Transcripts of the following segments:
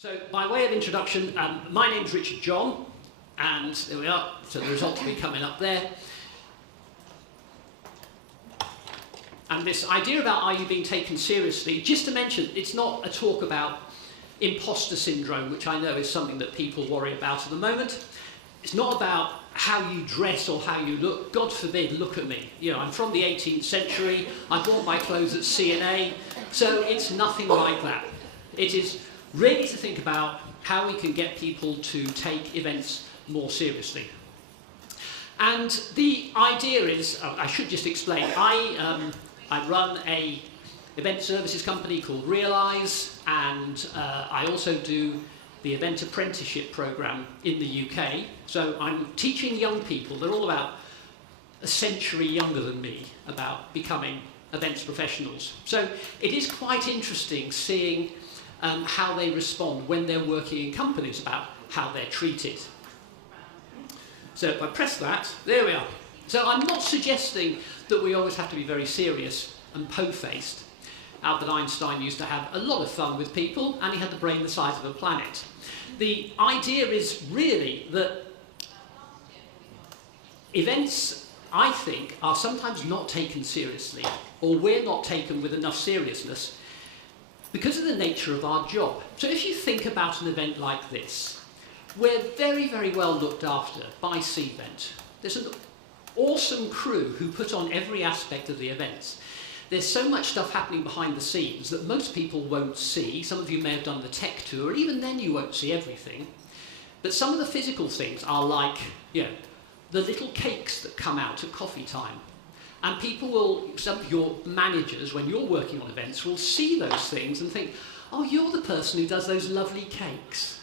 So, by way of introduction, my name's Richard John, and there we are, so the results will be coming up there. And this idea about are you being taken seriously, just to mention, it's not a talk about imposter syndrome, which I know is something that people worry about at the moment. It's not about how you dress or how you look. God forbid, look at me. You know, I'm from the 18th century, I bought my clothes at C&A, so it's nothing like that. It is really to think about how we can get people to take events more seriously. And the idea is, I should just explain, I run a event services company called Realise, and I also do the event apprenticeship program in the UK. So I'm teaching young people, they're all about a century younger than me, about becoming events professionals. So it is quite interesting seeing how they respond when they're working in companies, about how they're treated. So if I press that, there we are. So I'm not suggesting that we always have to be very serious and po-faced. Albert Einstein used to have a lot of fun with people, and he had the brain the size of a planet. The idea is really that events, I think, are sometimes not taken seriously, or we're not taken with enough seriousness because of the nature of our job. So if you think about an event like this, we're very, very well looked after by Cvent. There's an awesome crew who put on every aspect of the events. There's so much stuff happening behind the scenes that most people won't see. Some of you may have done the tech tour, and even then you won't see everything. But some of the physical things are like, you know, the little cakes that come out at coffee time. And people will, some of your managers, when you're working on events, will see those things and think, oh, you're the person who does those lovely cakes.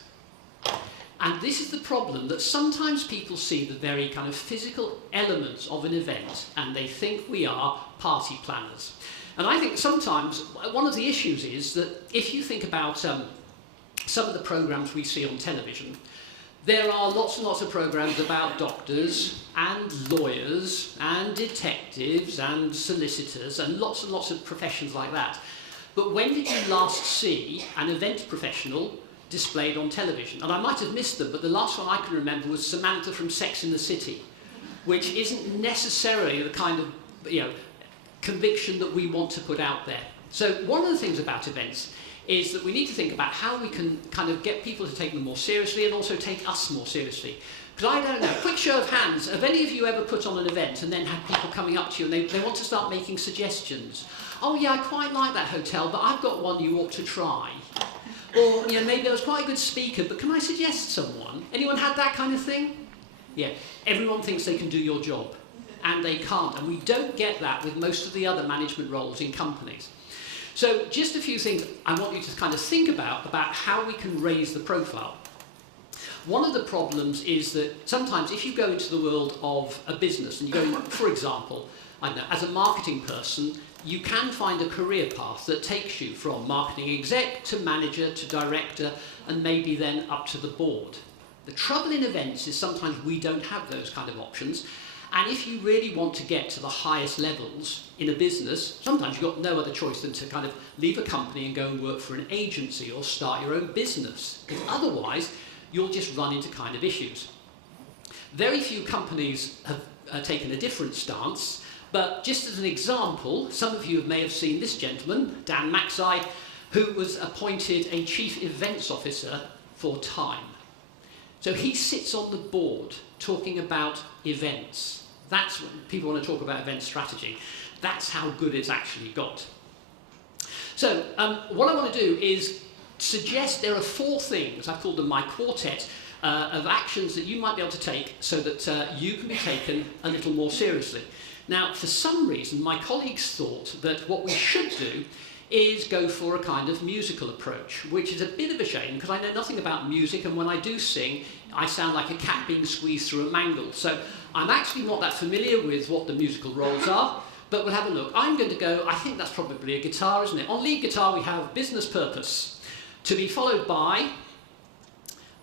And this is the problem, that sometimes people see the very kind of physical elements of an event and they think we are party planners. And I think sometimes one of the issues is that if you think about some of the programs we see on television, there are lots and lots of programs about doctors and lawyers and detectives and solicitors and lots of professions like that. But when did you last see an event professional displayed on television? And I might have missed them, but the last one I can remember was Samantha from Sex and the City, which isn't necessarily the kind of, you know, conviction that we want to put out there. So one of the things about events is that we need to think about how we can kind of get people to take them more seriously and also take us more seriously. Because I don't know, quick show of hands, have any of you ever put on an event and then had people coming up to you and they want to start making suggestions? Oh yeah, I quite like that hotel, but I've got one you ought to try. Or, you know, maybe I was quite a good speaker, but can I suggest someone? Anyone had that kind of thing? Yeah, everyone thinks they can do your job, and they can't. And we don't get that with most of the other management roles in companies. So just a few things I want you to kind of think about how we can raise the profile. One of the problems is that sometimes if you go into the world of a business and you go, for example, I don't know, as a marketing person, you can find a career path that takes you from marketing exec to manager to director and maybe then up to the board. The trouble in events is sometimes we don't have those kind of options. And if you really want to get to the highest levels in a business, sometimes you've got no other choice than to kind of leave a company and go and work for an agency or start your own business. Because otherwise, you'll just run into kind of issues. Very few companies have taken a different stance, but just as an example, some of you may have seen this gentleman, Dan Maxey, who was appointed a chief events officer for Time. So he sits on the board talking about events. That's when people want to talk about event strategy. That's how good it's actually got. So what I want to do is suggest there are 4 things, I've called them my quartet, of actions that you might be able to take so that you can be taken a little more seriously. Now, for some reason, my colleagues thought that what we should do is go for a kind of musical approach, which is a bit of a shame because I know nothing about music, and when I do sing, I sound like a cat being squeezed through a mangle. So I'm actually not that familiar with what the musical roles are, but we'll have a look. I'm going to go, I think that's probably a guitar, isn't it? On lead guitar, we have business purpose, to be followed by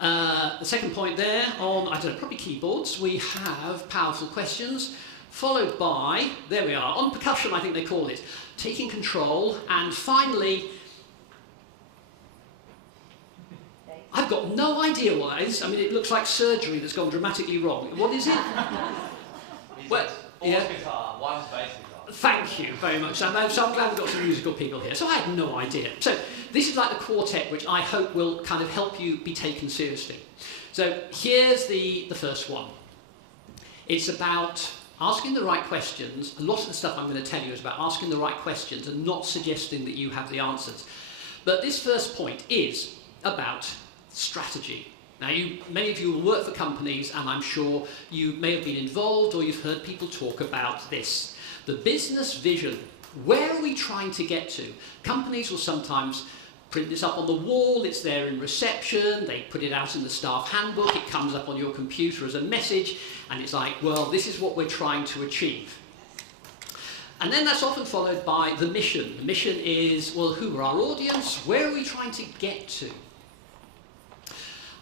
the second point there on, I don't know, probably keyboards, we have powerful questions, followed by, there we are, on percussion I think they call it, taking control, and finally I've got no idea what that is. I mean, it looks like surgery that's gone dramatically wrong. What is it? Well, yeah. Guitar, one's bass guitar. Thank you very much. So I'm glad we've got some musical people here. So I had no idea. So this is like the quartet, which I hope will kind of help you be taken seriously. So here's the first one. It's about asking the right questions. A lot of the stuff I'm going to tell you is about asking the right questions and not suggesting that you have the answers. But this first point is about strategy. Now, many of you will work for companies, and I'm sure you may have been involved or you've heard people talk about this. The business vision. Where are we trying to get to? Companies will sometimes print this up on the wall, it's there in reception, they put it out in the staff handbook, it comes up on your computer as a message, and it's like, well, this is what we're trying to achieve. And then that's often followed by the mission. The mission is, well, who are our audience? Where are we trying to get to?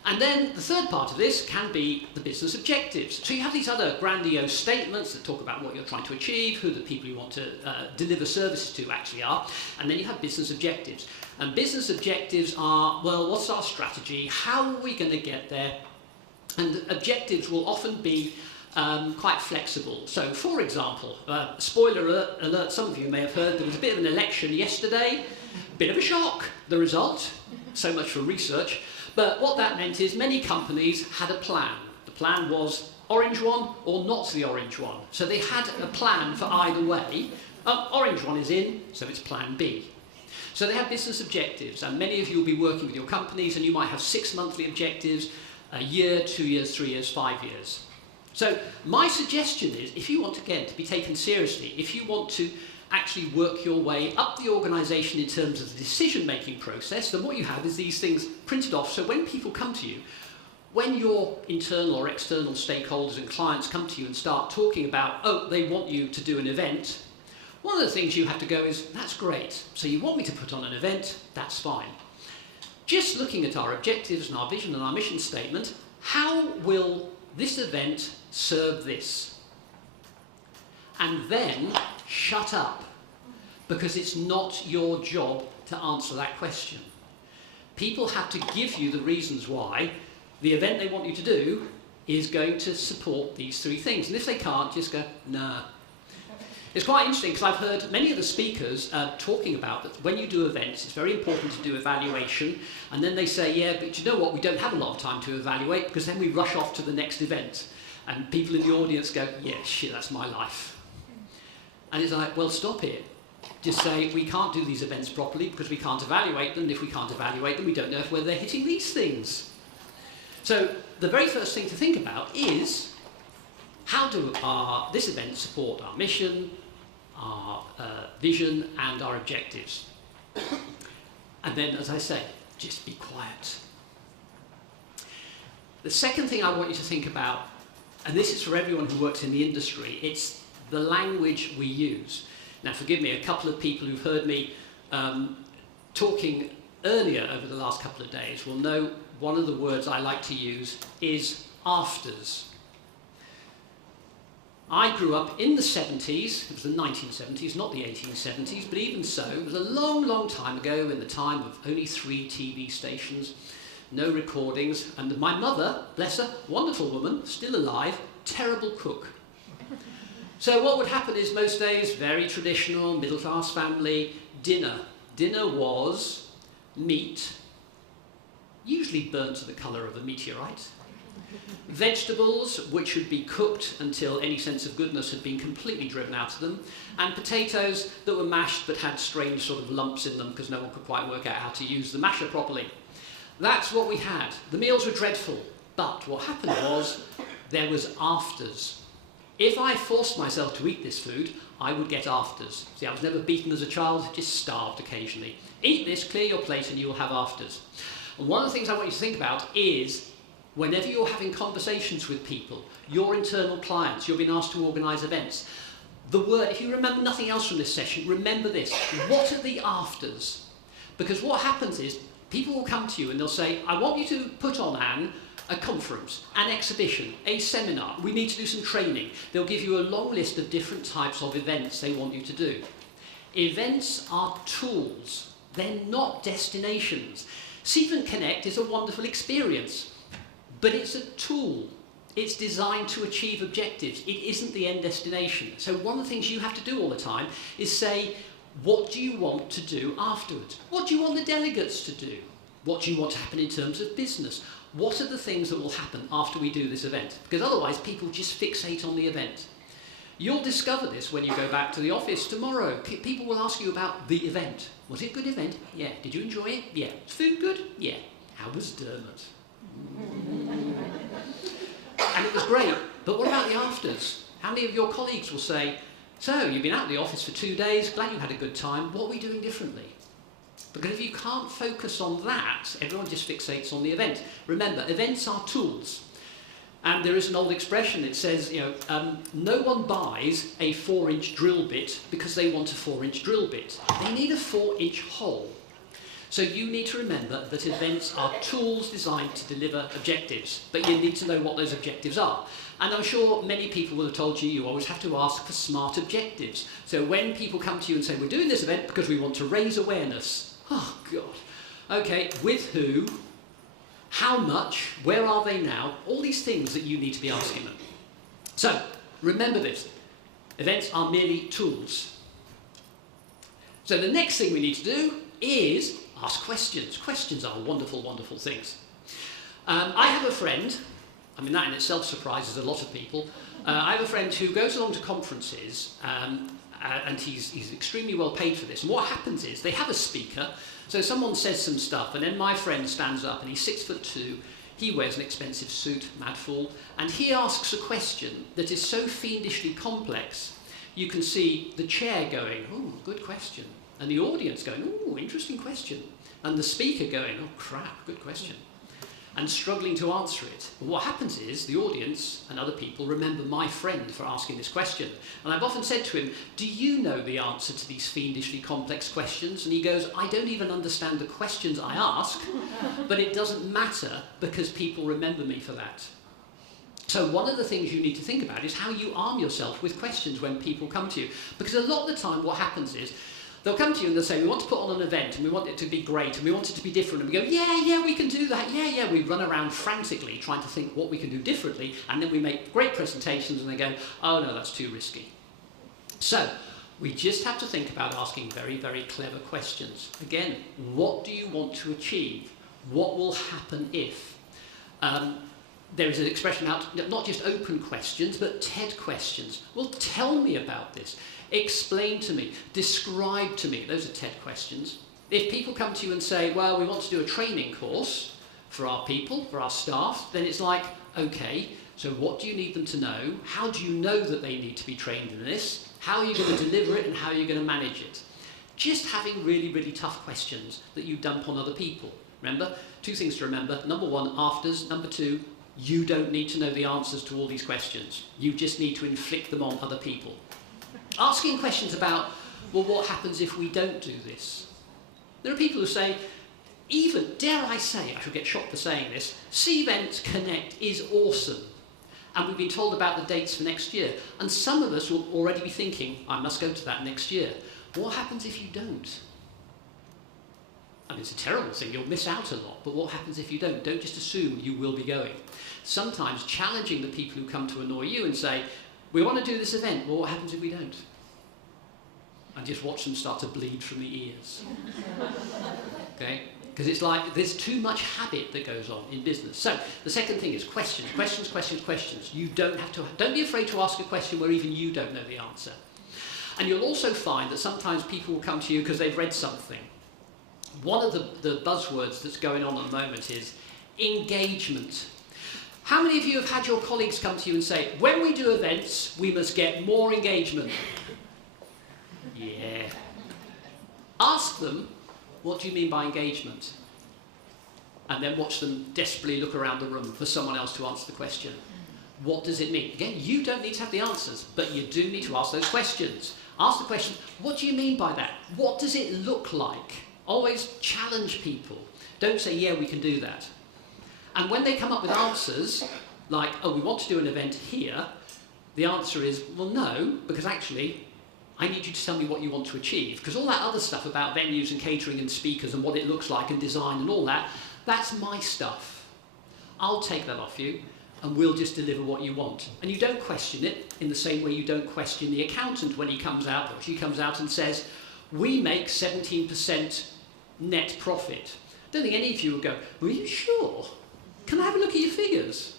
And then the third part of this can be the business objectives. So you have these other grandiose statements that talk about what you're trying to achieve, who the people you want to deliver services to actually are, and then you have business objectives. And business objectives are, well, what's our strategy? How are we going to get there? And objectives will often be quite flexible. So, for example, spoiler alert, some of you may have heard there was a bit of an election yesterday, bit of a shock, the result, so much for research. But what that meant is many companies had a plan. The plan was orange one or not the orange one. So they had a plan for either way. Orange one is in, so it's plan B. So they have business objectives, and many of you will be working with your companies, and you might have 6 monthly objectives, a year, 2 years, 3 years, 5 years. So my suggestion is, if you want, again, to be taken seriously, if you want to actually work your way up the organisation in terms of the decision-making process, then what you have is these things printed off, so when people come to you, when your internal or external stakeholders and clients come to you and start talking about, oh, they want you to do an event, one of the things you have to go is, that's great, so you want me to put on an event, that's fine. Just looking at our objectives and our vision and our mission statement, how will this event serve this? And then shut up, because it's not your job to answer that question. People have to give you the reasons why the event they want you to do is going to support these 3 things. And if they can't, just go, nah. It's quite interesting because I've heard many of the speakers talking about that when you do events, it's very important to do evaluation. And then they say, yeah, but you know what, we don't have a lot of time to evaluate because then we rush off to the next event. And people in the audience go, yeah, shit, that's my life. And it's like, well, stop it. Just say, we can't do these events properly because we can't evaluate them. And if we can't evaluate them, we don't know whether they're hitting these things. So the very first thing to think about is, how do this event support our mission, our vision, and our objectives? And then, as I say, just be quiet. The second thing I want you to think about, and this is for everyone who works in the industry, it's the language we use. Now, forgive me, a couple of people who've heard me talking earlier over the last couple of days will know one of the words I like to use is afters. I grew up in the 70s, it was the 1970s, not the 1870s, but even so, it was a long, long time ago, in the time of only 3 TV stations, no recordings, and my mother, bless her, wonderful woman, still alive, terrible cook. So what would happen is most days, very traditional, middle-class family, dinner. Dinner was meat, usually burnt to the colour of a meteorite, vegetables which would be cooked until any sense of goodness had been completely driven out of them, and potatoes that were mashed but had strange sort of lumps in them because no one could quite work out how to use the masher properly. That's what we had. The meals were dreadful, but what happened was there was afters. If I forced myself to eat this food, I would get afters. See, I was never beaten as a child, just starved occasionally. Eat this, clear your plate, and you will have afters. And one of the things I want you to think about is, whenever you're having conversations with people, your internal clients, you're being asked to organise events, the word, if you remember nothing else from this session, remember this. What are the afters? Because what happens is, people will come to you and they'll say, I want you to put on, Anne, a conference, an exhibition, a seminar. We need to do some training. They'll give you a long list of different types of events they want you to do. Events are tools. They're not destinations. Cvent Connect is a wonderful experience, but it's a tool. It's designed to achieve objectives. It isn't the end destination. So one of the things you have to do all the time is say, what do you want to do afterwards? What do you want the delegates to do? What do you want to happen in terms of business? What are the things that will happen after we do this event? Because otherwise people just fixate on the event. You'll discover this when you go back to the office tomorrow. People will ask you about the event. Was it a good event? Yeah. Did you enjoy it? Yeah. Was food good? Yeah. How was Dermot? And it was great. But what about the afters? How many of your colleagues will say, so you've been out of the office for 2 days, glad you had a good time, what are we doing differently? Because if you can't focus on that, everyone just fixates on the event. Remember, events are tools. And there is an old expression that says, no one buys a 4-inch drill bit because they want a 4-inch drill bit. They need a 4-inch hole. So you need to remember that events are tools designed to deliver objectives, but you need to know what those objectives are. And I'm sure many people will have told you you always have to ask for SMART objectives. So when people come to you and say, we're doing this event because we want to raise awareness. Oh, God. Okay, with who? How much? Where are they now? All these things that you need to be asking them. So, remember this. Events are merely tools. So the next thing we need to do is ask questions. Questions are wonderful, wonderful things. I have a friend, I mean that in itself surprises a lot of people. I have a friend who goes along to conferences and he's extremely well paid for this. And what happens is they have a speaker, so someone says some stuff and then my friend stands up and he's 6'2", he wears an expensive suit, mad fool, and he asks a question that is so fiendishly complex you can see the chair going, oh, good question. And the audience going, oh, interesting question. And the speaker going, oh, crap, good question. And struggling to answer it. But what happens is the audience and other people remember my friend for asking this question. And I've often said to him, do you know the answer to these fiendishly complex questions? And he goes, I don't even understand the questions I ask, but it doesn't matter because people remember me for that. So one of the things you need to think about is how you arm yourself with questions when people come to you. Because a lot of the time what happens is, they'll come to you and they'll say, we want to put on an event and we want it to be great and we want it to be different. And we go, yeah, we can do that. Yeah. We run around frantically trying to think what we can do differently. And then we make great presentations and they go, oh no, that's too risky. So we just have to think about asking very, very clever questions. Again, what do you want to achieve? What will happen if? There is an expression out, not just open questions, but TED questions. Well, tell me about this. Explain to me. Describe to me. Those are TED questions. If people come to you and say, well, we want to do a training course for our people, for our staff, then it's like, okay, so what do you need them to know? How do you know that they need to be trained in this? How are you going to deliver it and how are you going to manage it? Just having really, really tough questions that you dump on other people. Remember, 2 things to remember. Number 1, afters. Number 2, you don't need to know the answers to all these questions. You just need to inflict them on other people. Asking questions about, well, what happens if we don't do this? There are people who say, even, dare I say, I should get shot for saying this, Cvent Connect is awesome. And we've been told about the dates for next year. And some of us will already be thinking, I must go to that next year. What happens if you don't? I mean, it's a terrible thing, you'll miss out a lot, but what happens if you don't? Don't just assume you will be going. Sometimes challenging the people who come to annoy you and say, we want to do this event, well, what happens if we don't? And just watch them start to bleed from the ears. Okay? Because it's like, there's too much habit that goes on in business. So, the second thing is questions. You don't be afraid to ask a question where even you don't know the answer. And you'll also find that sometimes people will come to you because they've read something. One of the buzzwords that's going on at the moment is engagement. How many of you have had your colleagues come to you and say, when we do events, we must get more engagement? Yeah. Ask them, what do you mean by engagement? And then watch them desperately look around the room for someone else to answer the question. What does it mean? Again, you don't need to have the answers, but you do need to ask those questions. Ask the question, what do you mean by that? What does it look like? Always challenge people. Don't say, yeah, we can do that. And when they come up with answers, like, oh, we want to do an event here, the answer is, well, no, because actually, I need you to tell me what you want to achieve, because all that other stuff about venues and catering and speakers and what it looks like and design and all that, that's my stuff. I'll take that off you and we'll just deliver what you want. And you don't question it in the same way you don't question the accountant when he comes out or she comes out and says, we make 17% net profit. I don't think any of you would go, well, are you sure? Can I have a look at your figures?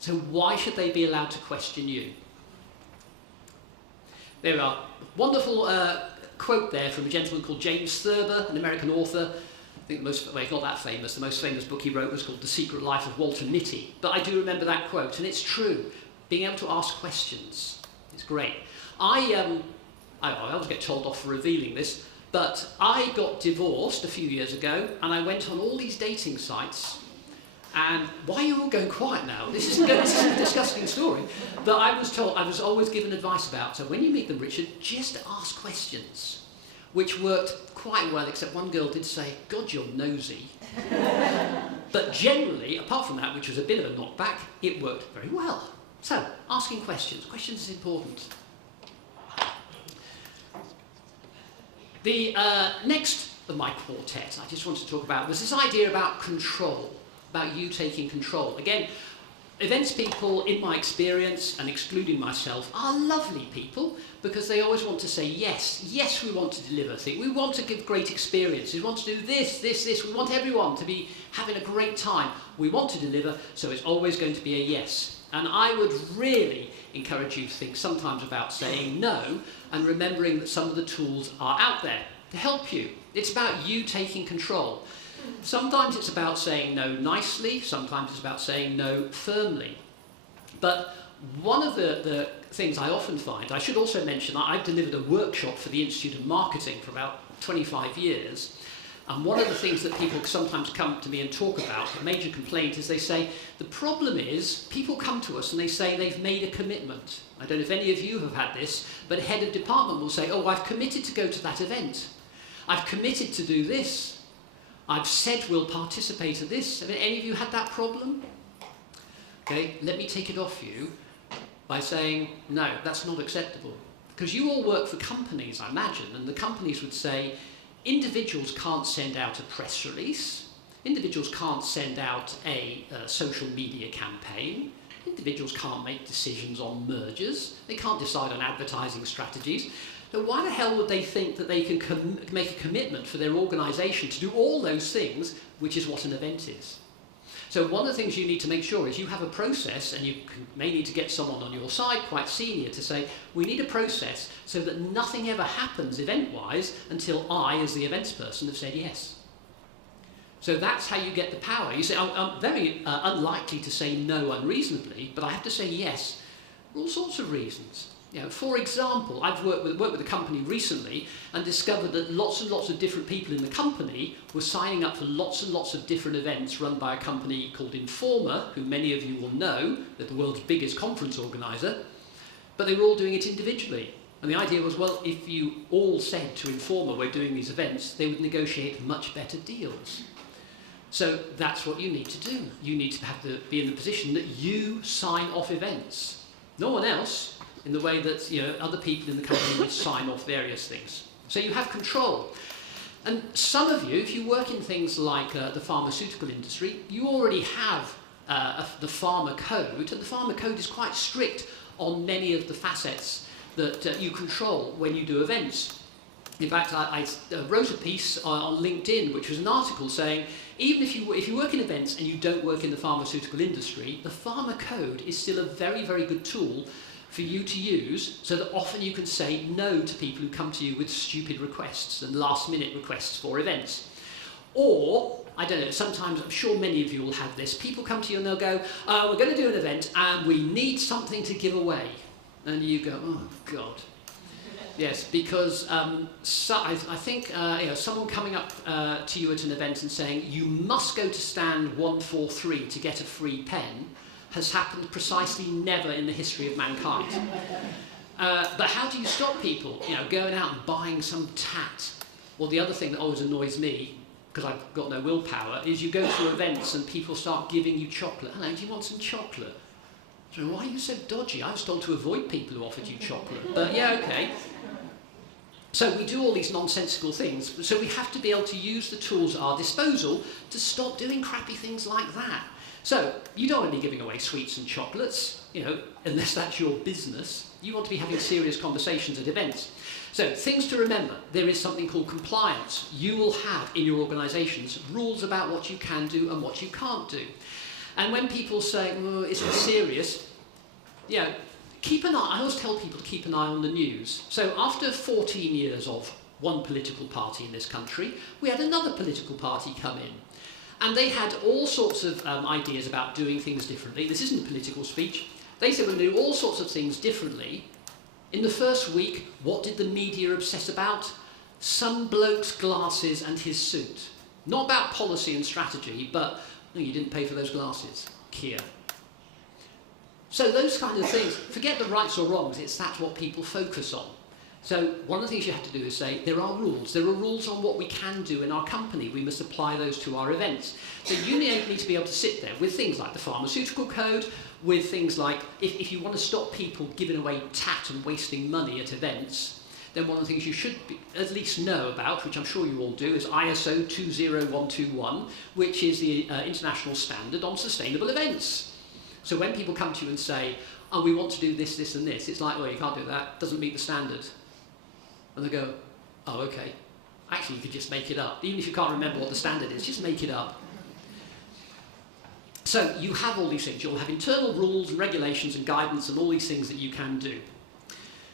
So why should they be allowed to question you? There are a wonderful quote there from a gentleman called James Thurber, an American author. I think well, he's not that famous. The most famous book he wrote was called The Secret Life of Walter Mitty. But I do remember that quote, and it's true. Being able to ask questions is great. I always get told off for revealing this, but I got divorced a few years ago, and I went on all these dating sites. And why are you all going quiet now? This is a disgusting story. But I was told, I was always given advice about, so when you meet them, Richard, just ask questions, which worked quite well, except one girl did say, God, you're nosy. But generally, apart from that, which was a bit of a knockback, it worked very well. So, asking questions. Questions is important. The next of my quartet I just wanted to talk about was this idea about control. About you taking control. Again, events people, in my experience, and excluding myself, are lovely people because they always want to say yes. Yes, we want to deliver things. We want to give great experiences. We want to do this, this, this. We want everyone to be having a great time. We want to deliver, so it's always going to be a yes. And I would really encourage you to think sometimes about saying no and remembering that some of the tools are out there to help you. It's about you taking control. Sometimes it's about saying no nicely, sometimes it's about saying no firmly. But one of the things I often find, I should also mention that I've delivered a workshop for the Institute of Marketing for about 25 years. And one of the things that people sometimes come to me and talk about, a major complaint, is they say, the problem is people come to us and they say they've made a commitment. I don't know if any of you have had this, but a head of department will say, oh, I've committed to go to that event. I've committed to do this. I've said we'll participate in this. Have any of you had that problem? Okay, let me take it off you by saying, no, that's not acceptable. Because you all work for companies, I imagine, and the companies would say, individuals can't send out a press release, individuals can't send out a social media campaign, individuals can't make decisions on mergers, they can't decide on advertising strategies. So why the hell would they think that they can make a commitment for their organisation to do all those things, which is what an event is? So one of the things you need to make sure is you have a process, and you may need to get someone on your side, quite senior, to say, we need a process so that nothing ever happens event-wise until I, as the events person, have said yes. So that's how you get the power. You say, I'm very unlikely to say no unreasonably, but I have to say yes for all sorts of reasons. You know, for example, I've worked with a company recently and discovered that lots and lots of different people in the company were signing up for lots and lots of different events run by a company called Informa, who many of you will know, they're the world's biggest conference organiser, but they were all doing it individually. And the idea was, well, if you all said to Informa, we're doing these events, they would negotiate much better deals. So that's what you need to do. You need to have to be in the position that you sign off events. No one else. In the way that other people in the company would sign off various things. So you have control. And some of you, if you work in things like the pharmaceutical industry, you already have the pharma code, and the pharma code is quite strict on many of the facets that you control when you do events. In fact, I wrote a piece on LinkedIn, which was an article saying, even if you work in events and you don't work in the pharmaceutical industry, the pharma code is still a very, very good tool for you to use, so that often you can say no to people who come to you with stupid requests and last-minute requests for events. Or, I don't know, sometimes, I'm sure many of you will have this, people come to you and they'll go, we're going to do an event and we need something to give away. And you go, oh, God. Yes, because I think someone coming up to you at an event and saying, you must go to stand 143 to get a free pen, has happened precisely never in the history of mankind. But how do you stop people, going out and buying some tat? Or the other thing that always annoys me, because I've got no willpower, is you go to events and people start giving you chocolate. Hello, do you want some chocolate? So why are you so dodgy? I was told to avoid people who offered you chocolate. But yeah, okay. So we do all these nonsensical things, so we have to be able to use the tools at our disposal to stop doing crappy things like that. So you don't want to be giving away sweets and chocolates, you know, unless that's your business. You want to be having serious conversations at events. So things to remember, there is something called compliance. You will have in your organisations rules about what you can do and what you can't do. And when people say, oh, is it serious? You know, keep an eye. I always tell people to keep an eye on the news. So after 14 years of one political party in this country, we had another political party come in. And they had all sorts of ideas about doing things differently. This isn't a political speech. They said we're going to do all sorts of things differently. In the first week, what did the media obsess about? Some bloke's glasses and his suit. Not about policy and strategy, but no, you didn't pay for those glasses. Kia. So those kind of things, forget the rights or wrongs, that's what people focus on. So one of the things you have to do is say, there are rules. There are rules on what we can do in our company. We must apply those to our events. So you need to be able to sit there with things like the pharmaceutical code, with things like, if you want to stop people giving away tat and wasting money at events, then one of the things you should at least know about, which I'm sure you all do, is ISO 20121, which is the international standard on sustainable events. So when people come to you and say, oh, we want to do this, this and this, it's like, well, you can't do that, doesn't meet the standard. And they go, oh, okay. Actually, you could just make it up. Even if you can't remember what the standard is, just make it up. So you have all these things. You'll have internal rules and regulations and guidance and all these things that you can do.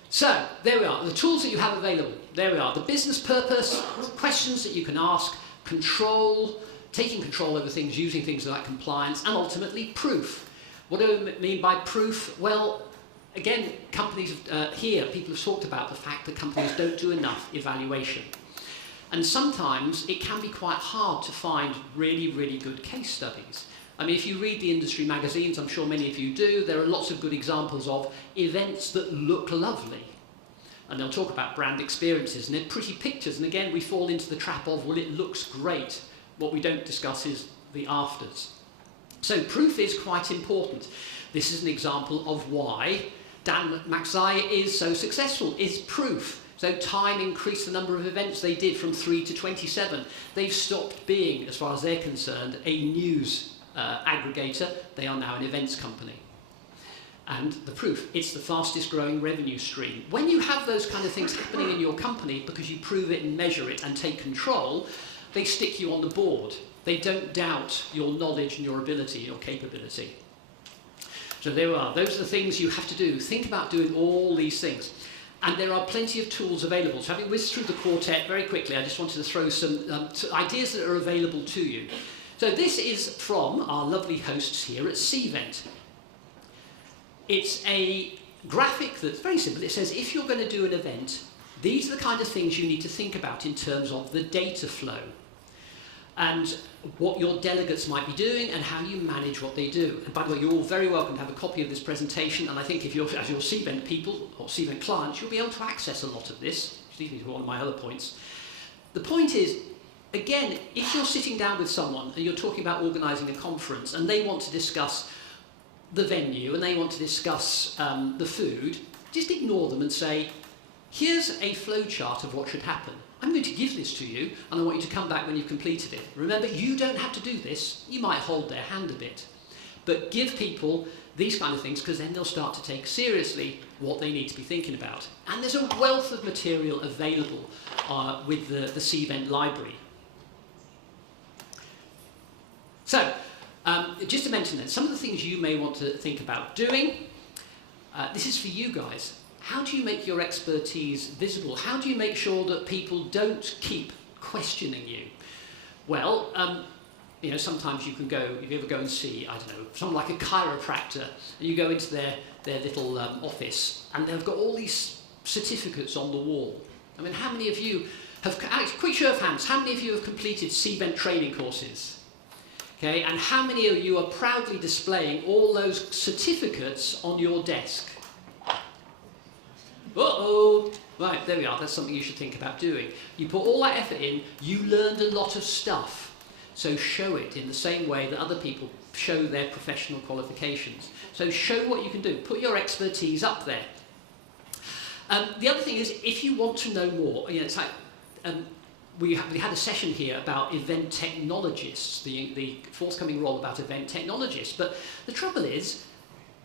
So there we are, the tools that you have available. There we are, the business purpose, questions that you can ask, control, taking control over things, using things like compliance, and ultimately proof. What do I mean by proof? Well, again, companies here, people have talked about the fact that companies don't do enough evaluation. And sometimes it can be quite hard to find really, really good case studies. I mean, if you read the industry magazines, I'm sure many of you do, there are lots of good examples of events that look lovely. And they'll talk about brand experiences, and they're pretty pictures. And again, we fall into the trap of, well, it looks great. What we don't discuss is the afters. So proof is quite important. This is an example of why Dan McZai is so successful, is proof. So Time increased the number of events they did from 3 to 27. They've stopped being, as far as they're concerned, a news aggregator. They are now an events company. And the proof, it's the fastest growing revenue stream. When you have those kind of things happening in your company because you prove it and measure it and take control, they stick you on the board. They don't doubt your knowledge and your ability, your capability. So there we are. Those are the things you have to do. Think about doing all these things. And there are plenty of tools available. So having whizzed through the quartet very quickly, I just wanted to throw some ideas that are available to you. So this is from our lovely hosts here at Cvent. It's a graphic that's very simple. It says, if you're going to do an event, these are the kind of things you need to think about in terms of the data flow and what your delegates might be doing and how you manage what they do. And by the way, you're all very welcome to have a copy of this presentation, and I think if you're, as your Cvent people or Cvent clients, you'll be able to access a lot of this, which leads me to one of my other points. The point is, again, if you're sitting down with someone and you're talking about organising a conference and they want to discuss the venue and they want to discuss the food, just ignore them and say, here's a flow chart of what should happen. I'm going to give this to you and I want you to come back when you've completed it. Remember, you don't have to do this. You might hold their hand a bit. But give people these kind of things because then they'll start to take seriously what they need to be thinking about. And there's a wealth of material available with the Cvent library. So, just to mention then, some of the things you may want to think about doing. This is for you guys. How do you make your expertise visible? How do you make sure that people don't keep questioning you? Well, you know, sometimes you can go, if you ever go and see, I don't know, someone like a chiropractor, and you go into their little office, and they've got all these certificates on the wall. I mean, how many of you have, quick show of hands, how many of you have completed Cvent training courses? Okay, and how many of you are proudly displaying all those certificates on your desk? Uh-oh! Right, there we are. That's something you should think about doing. You put all that effort in, you learned a lot of stuff. So show it in the same way that other people show their professional qualifications. So show what you can do. Put your expertise up there. The other thing is, if you want to know more, it's like we had a session here about event technologists, the forthcoming role about event technologists. But the trouble is,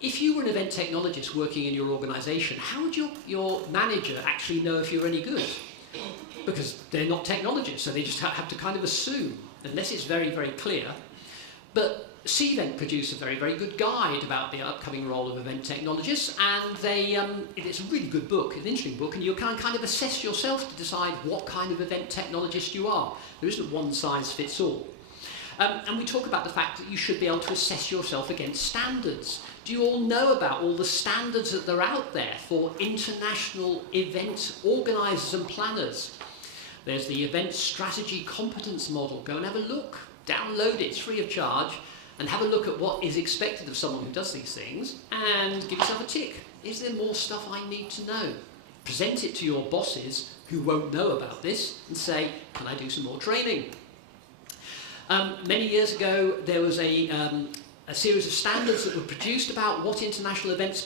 if you were an event technologist working in your organisation, how would your manager actually know if you're any good? Because they're not technologists, so they just have to kind of assume, unless it's very, very clear. But Cvent produced a very, very good guide about the upcoming role of event technologists, and it's a really good book, an interesting book, and you can kind of assess yourself to decide what kind of event technologist you are. There isn't one size fits all. And we talk about the fact that you should be able to assess yourself against standards. Do you all know about all the standards that are out there for international event organisers and planners? There's the Event Strategy Competence Model. Go and have a look. Download it. It's free of charge. And have a look at what is expected of someone who does these things, and give yourself a tick. Is there more stuff I need to know? Present it to your bosses who won't know about this and say, can I do some more training? Many years ago, there was a series of standards that were produced about what international events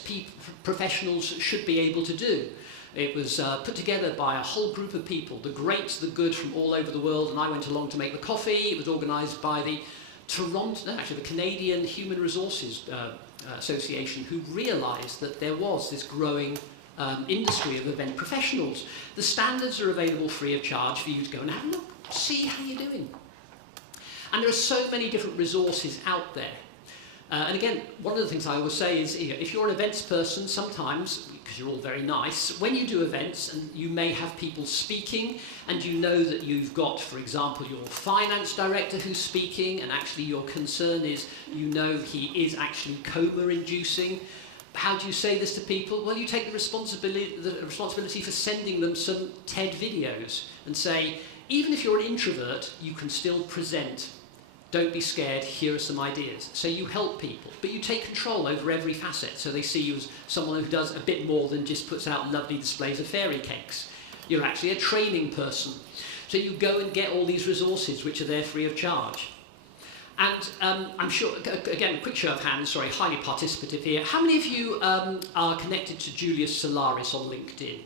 professionals should be able to do. It was put together by a whole group of people, the great, the good from all over the world, and I went along to make the coffee. It was organised by the the Canadian Human Resources Association, who realised that there was this growing industry of event professionals. The standards are available free of charge for you to go and have a look, see how you're doing. And there are so many different resources out there. And again, one of the things I always say is, if you're an events person, sometimes, because you're all very nice, when you do events and you may have people speaking and you know that you've got, for example, your finance director who's speaking, and actually your concern is you know he is actually coma-inducing. How do you say this to people? Well, you take the responsibility for sending them some TED videos and say, even if you're an introvert, you can still present. Don't be scared, here are some ideas. So you help people, but you take control over every facet, so they see you as someone who does a bit more than just puts out lovely displays of fairy cakes. You're actually a training person. So you go and get all these resources which are there free of charge. And I'm sure, again, a quick show of hands, sorry, highly participative here. How many of you are connected to Julius Solaris on LinkedIn?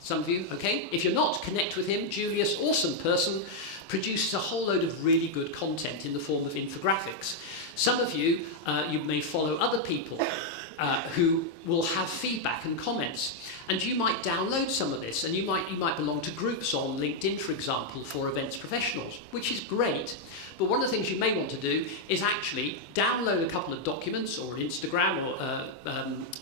Some of you, okay. If you're not, connect with him. Julius, awesome person, produces a whole load of really good content in the form of infographics. Some of you, you may follow other people who will have feedback and comments. And you might download some of this, and you might belong to groups on LinkedIn, for example, for events professionals, which is great. But one of the things you may want to do is actually download a couple of documents or an Instagram or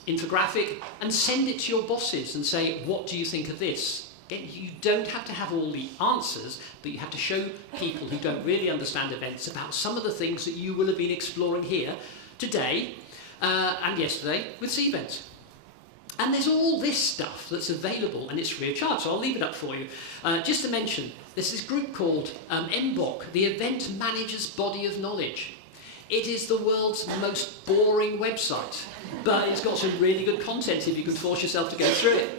infographic and send it to your bosses and say, what do you think of this? Again, you don't have to have all the answers, but you have to show people who don't really understand events about some of the things that you will have been exploring here today and yesterday with Cvent. And there's all this stuff that's available, and it's free of charge, so I'll leave it up for you. Just to mention, there's this group called MBOK, the Event Manager's Body of Knowledge. It is the world's most boring website, but it's got some really good content if you can force yourself to go through it.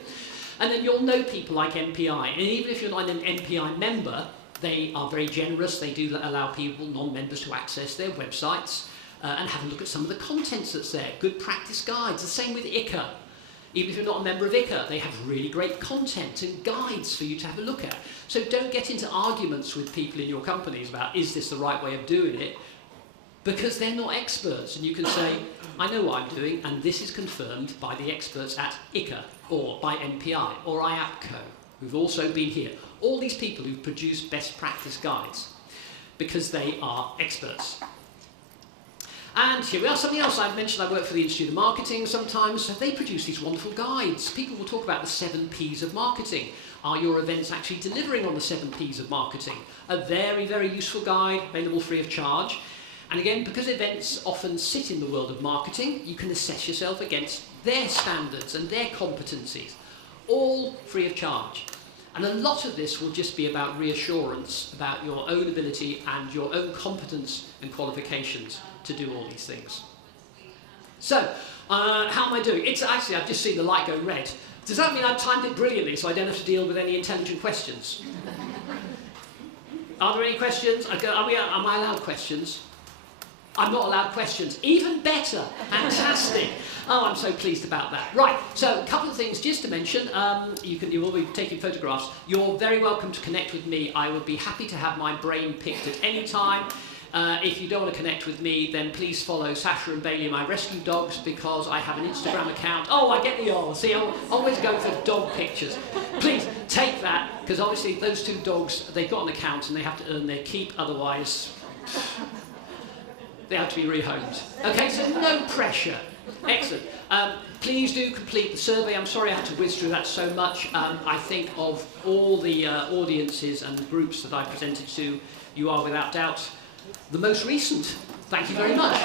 And then you'll know people like MPI, and even if you're not an MPI member, they are very generous. They do allow people, non-members, to access their websites and have a look at some of the contents that's there. Good practice guides, the same with ICA. Even if you're not a member of ICA, they have really great content and guides for you to have a look at. So don't get into arguments with people in your companies about, is this the right way of doing it? Because they're not experts, and you can say, I know what I'm doing, and this is confirmed by the experts at ICA, or by MPI, or IAPCO, who've also been here. All these people who've produced best practice guides, because they are experts. And here we are, something else I've mentioned. I work for the Institute of Marketing sometimes, so they produce these wonderful guides. People will talk about the 7 Ps of marketing. Are your events actually delivering on the 7 Ps of marketing? A very, very useful guide, available free of charge. And again, because events often sit in the world of marketing, you can assess yourself against their standards and their competencies, all free of charge. And a lot of this will just be about reassurance about your own ability and your own competence and qualifications to do all these things. So, how am I doing? It's actually, I've just seen the light go red. Does that mean I've timed it brilliantly so I don't have to deal with any intelligent questions? Are there any questions? Am I allowed questions? I'm not allowed questions. Even better. Fantastic. Oh, I'm so pleased about that. Right, so a couple of things just to mention. You will be taking photographs. You're very welcome to connect with me. I would be happy to have my brain picked at any time. If you don't want to connect with me, then please follow Sasha and Bailey, my rescue dogs, because I have an Instagram account. Oh, I get the all. See, I'm always going for dog pictures. Please take that, because obviously those two dogs, they've got an account and they have to earn their keep, otherwise they have to be rehomed. Okay, so no pressure. Excellent. Please do complete the survey. I'm sorry I had to whiz through that so much. I think of all the audiences and groups that I presented to, you are without doubt the most recent. Thank you very much.